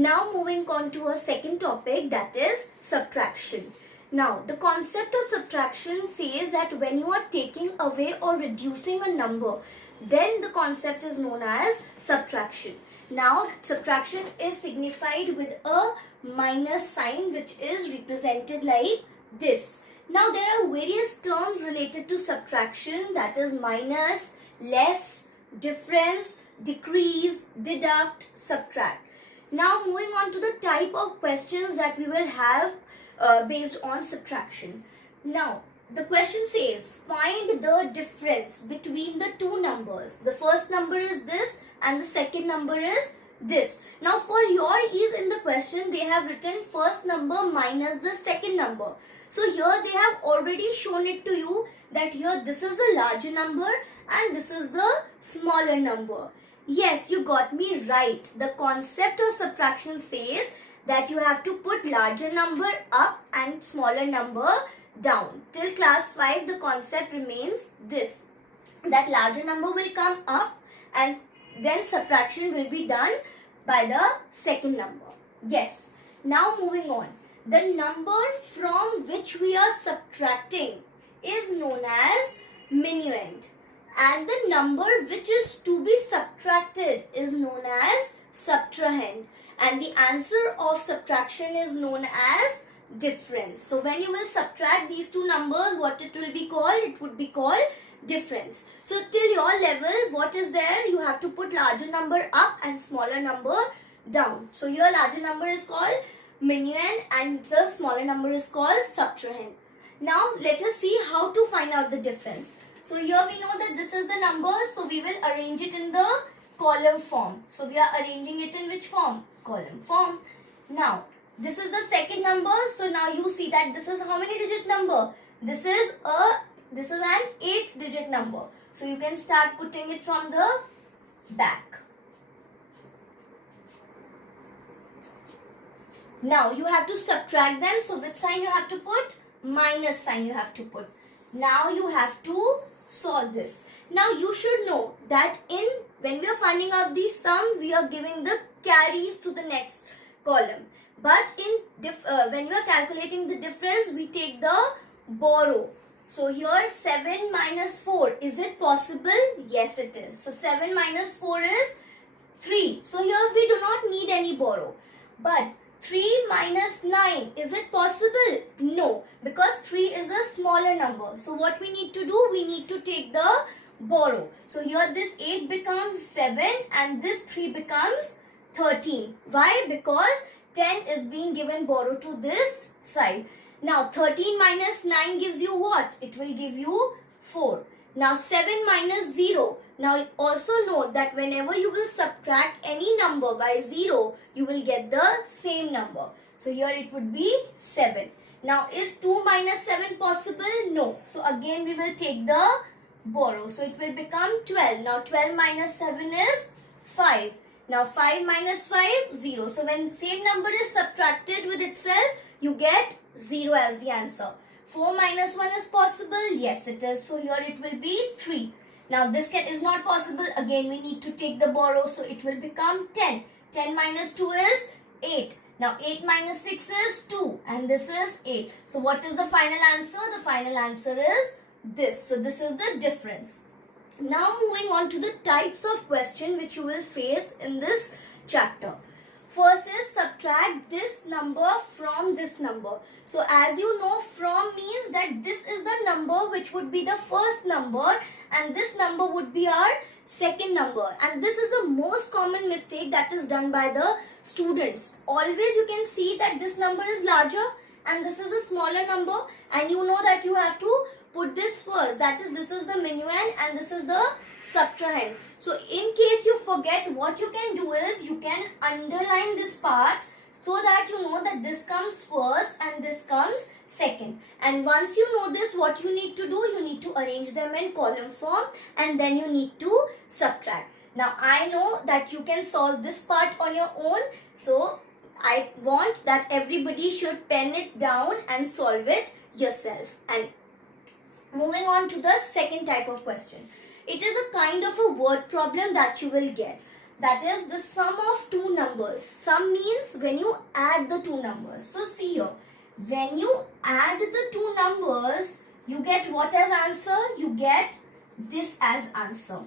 Now moving on to a second topic, that is subtraction. Now the concept of subtraction says that when you are taking away or reducing a number, then the concept is known as subtraction. Now subtraction is signified with a minus sign, which is represented like this. Now there are various terms related to subtraction, that is minus, less, difference, decrease, deduct, subtract. Now moving on to the type of questions that we will have based on subtraction. Now the question says, find the difference between the two numbers. The first number is this and the second number is this. Now for your ease in the question, they have written first number minus the second number. So here they have already shown it to you that here this is the larger number and this is the smaller number. Yes, you got me right. The concept of subtraction says that you have to put larger number up and smaller number down. Till class 5, the concept remains this, that larger number will come up and then subtraction will be done by the second number. Yes. Now moving on. The number from which we are subtracting is known as minuend. And the number which is to be subtracted is known as subtrahend. And the answer of subtraction is known as difference. So when you will subtract these two numbers, what it will be called? It would be called difference. So till your level, what is there? You have to put larger number up and smaller number down. So your larger number is called minuend and the smaller number is called subtrahend. Now let us see how to find out the difference. So here we know that this is the number, so we will arrange it in the column form. So we are arranging it in which form? Column form. Now this is the second number, so now you see that this is how many digit number? This is an 8-digit number. So you can start putting it from the back. Now you have to subtract them. So which sign you have to put? Minus sign you have to put. Now you have to solve this. Now you should know that when we are finding out the sum, we are giving the carries to the next column. But when we are calculating the difference, we take the borrow. So here 7 minus 4, is it possible? Yes, it is. So 7 minus 4 is 3. So here we do not need any borrow. But 3 minus 9, is it possible? No, because 3 is a smaller number. So what we need to do? We need to take the borrow. So here this 8 becomes 7 and this 3 becomes 13. Why? Because 10 is being given borrow to this side. Now 13 minus 9 gives you what? It will give you 4. Now 7 minus 0. Now also note that whenever you will subtract any number by 0, you will get the same number. So here it would be 7. Now is 2 minus 7 possible? No. So again we will take the borrow. So it will become 12. Now 12 minus 7 is 5. Now 5 minus 5, 0. So when same number is subtracted with itself, you get 0 as the answer. 4 minus 1 is possible? Yes, it is. So here it will be 3. Now this is not possible. Again we need to take the borrow. So it will become 10. 10 minus 2 is 8. Now 8 minus 6 is 2. And this is 8. So what is the final answer? The final answer is this. So this is the difference. Now moving on to the types of question which you will face in this chapter. First is subtract this number from this number. So as you know, from means that this is the number which would be the first number and this number would be our second number. And this is the most common mistake that is done by the students. Always you can see that this number is larger and this is a smaller number, and you know that you have to put this first. That is, this is the minuend and this is the subtrahend. So in case you forget, what you can do is you can underline this part so that you know that this comes first and this comes second. And once you know this, what you need to do, you need to arrange them in column form and then you need to subtract. Now I know that you can solve this part on your own, so I want that everybody should pen it down and solve it yourself. And moving on to the second type of question. It is a kind of a word problem that you will get. That is the sum of two numbers. Sum means when you add the two numbers. So see here, when you add the two numbers, you get what as answer? You get this as answer.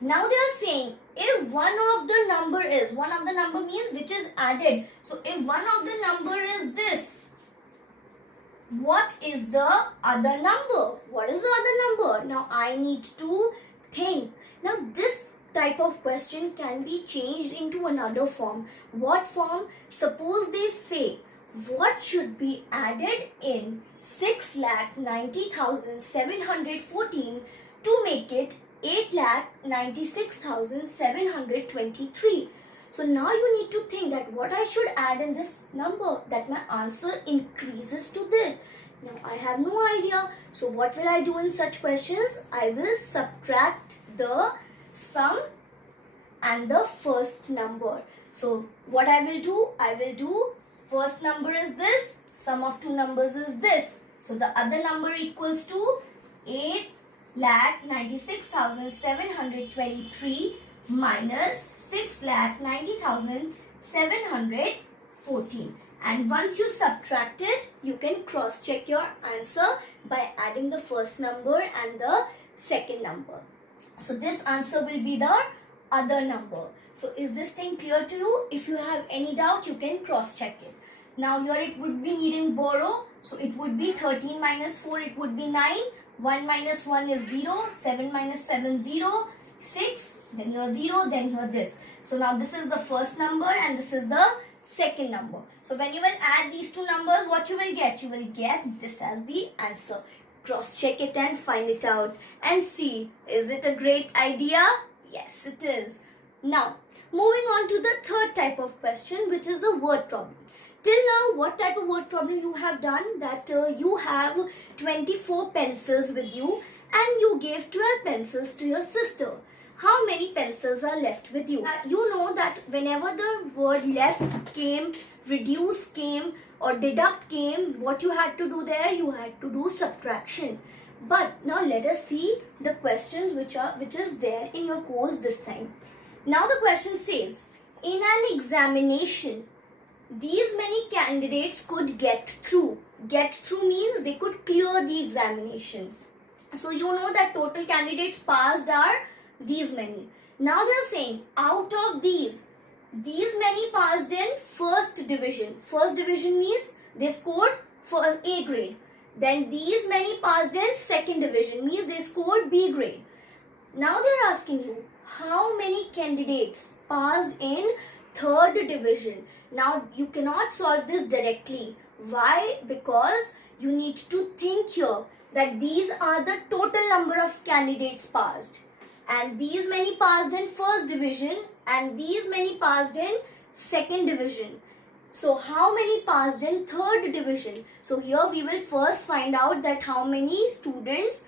Now they are saying if one of the number means which is added. So if one of the number is this, what is the other number? What is the other number? Now I need to think. Now this type of question can be changed into another form. What form? Suppose they say what should be added in 6,90,714 to make it 8,96,723. So now you need to think that what I should add in this number that my answer increases to this. Now I have no idea. So what will I do in such questions? I will subtract the sum and the first number. So what I will do first number is this, sum of two numbers is this. So the other number equals to 8,96,723 minus 6,90,714. And once you subtract it, you can cross check your answer by adding the first number and the second number. So this answer will be the other number. So is this thing clear to you? If you have any doubt, you can cross check it. Now here it would be needing borrow. So it would be 13 minus 4, it would be 9. 1 minus 1 is 0. 7 minus 7, 0. 6. Then here 0. Then here this. So now this is the first number and this is the second number. So when you will add these two numbers, what you will get? You will get this as the answer. Cross check it and find it out and see. Is it a great idea? Yes, it is. Now, moving on to the third type of question, which is a word problem. Till now, what type of word problem you have done? That you have 24 pencils with you and you gave 12 pencils to your sister. How many pencils are left with you? You know that whenever the word left came, reduce came or deduct came, what you had to do there? You had to do subtraction. But now let us see the questions which is there in your course this time. Now the question says, in an examination, these many candidates could get through. Get through means they could clear the examination. So you know that total candidates passed are these many. Now they are saying out of these many passed in first division. First division means they scored for A grade. Then these many passed in second division means they scored B grade. Now they are asking you how many candidates passed in third division. Now you cannot solve this directly. Why? Because you need to think here that these are the total number of candidates passed. And these many passed in first division and these many passed in second division. So how many passed in third division? So here we will first find out that how many students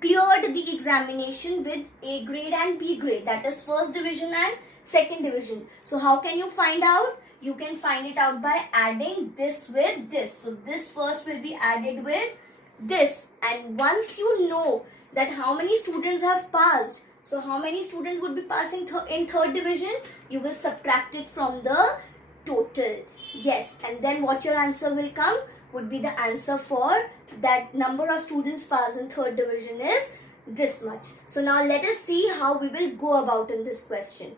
cleared the examination with A grade and B grade. That is first division and second division. So how can you find out? You can find it out by adding this with this. So this first will be added with this. And once you know that how many students have passed, so how many students would be passing in third division, you will subtract it from the total. Yes, and then what your answer will come would be the answer for that number of students passed in third division is this much. So now let us see how we will go about in this question.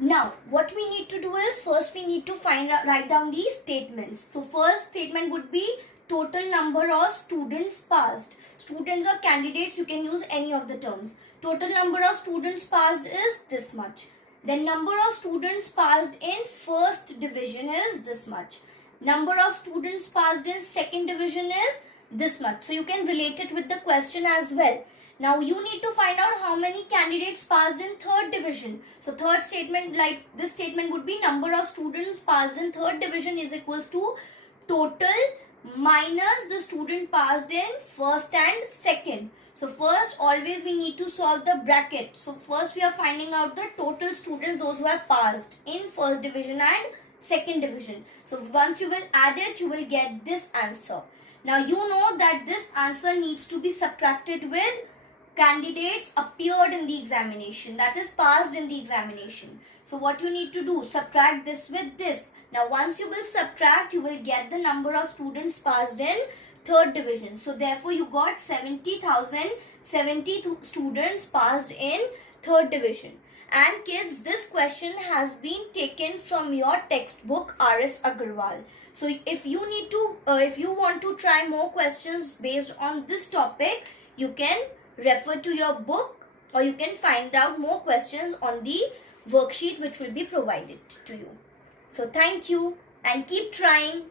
Now what we need to do is first we need to write down these statements. So first statement would be total number of students passed. Students or candidates, you can use any of the terms. Total number of students passed is this much. Then number of students passed in first division is this much. Number of students passed in second division is this much. So you can relate it with the question as well. Now you need to find out how many candidates passed in third division. So third statement, like this statement would be number of students passed in third division is equals to total minus the student passed in first and second. So first always we need to solve the bracket. So first we are finding out the total students, those who have passed in first division and second division. So once you will add it, you will get this answer. Now you know that this answer needs to be subtracted with candidates appeared in the examination, that is passed in the examination. So what you need to do, subtract this with this. Now once you will subtract, you will get the number of students passed in third division. So therefore you got 70,070 students passed in third division. And kids, this question has been taken from your textbook R.S. Agarwal. So if you need to, if you want to try more questions based on this topic, you can refer to your book, or you can find out more questions on the worksheet which will be provided to you. So thank you and keep trying.